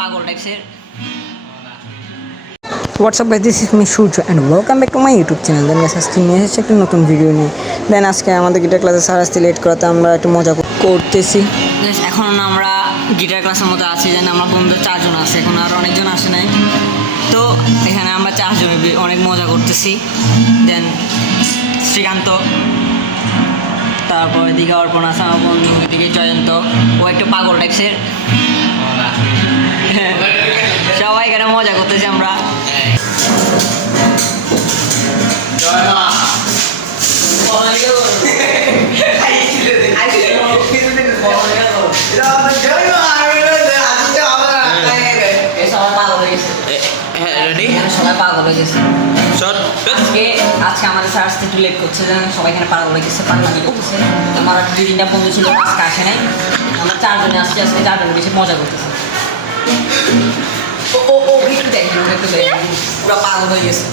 পাগল টাইপসের। What's up guys, this is me Surjo and welcome back to my YouTube channel. Then guys আজকে নিয়ে এসেছি একটা নতুন ভিডিও নিয়ে। দেন আজকে আমাদের গিটার ক্লাসে স্যার আসতে লেট করাতে আমরা একটু মজা করতেছি। এখন আমরা গিটার ক্লাসের মতো আছি, যেন আমরা বন্ধু 4 জন আছে, এখন আর অনেকজন আসে নাই। তো এখানে আমরা 4 জন অনেক মজা করতেছি। দেন শ্রীকান্ত, তারপর এদিকে অর্পণ আছে আমার বন্ধু, এদিকে জয়ন্ত, ও একটু পাগল টাইপসের। সবাই এখানে মজা করতেছি আমরা। সবাই পাগল হয়ে গেছে। আজকে আমাদের স্যার আসতে একটু লেট করছে, সবাই এখানে পাগল হয়ে গেছে, পাগলামি করতেছে। আমার 2-3টা বন্ধু ছিল, আজকে আসে নাই। আমরা 4 জনে আসছি, আজকে 4 জনের বেশি মজা করতেছে। ও একটু দেখেন, পুরো পাগল হয়ে গেছে।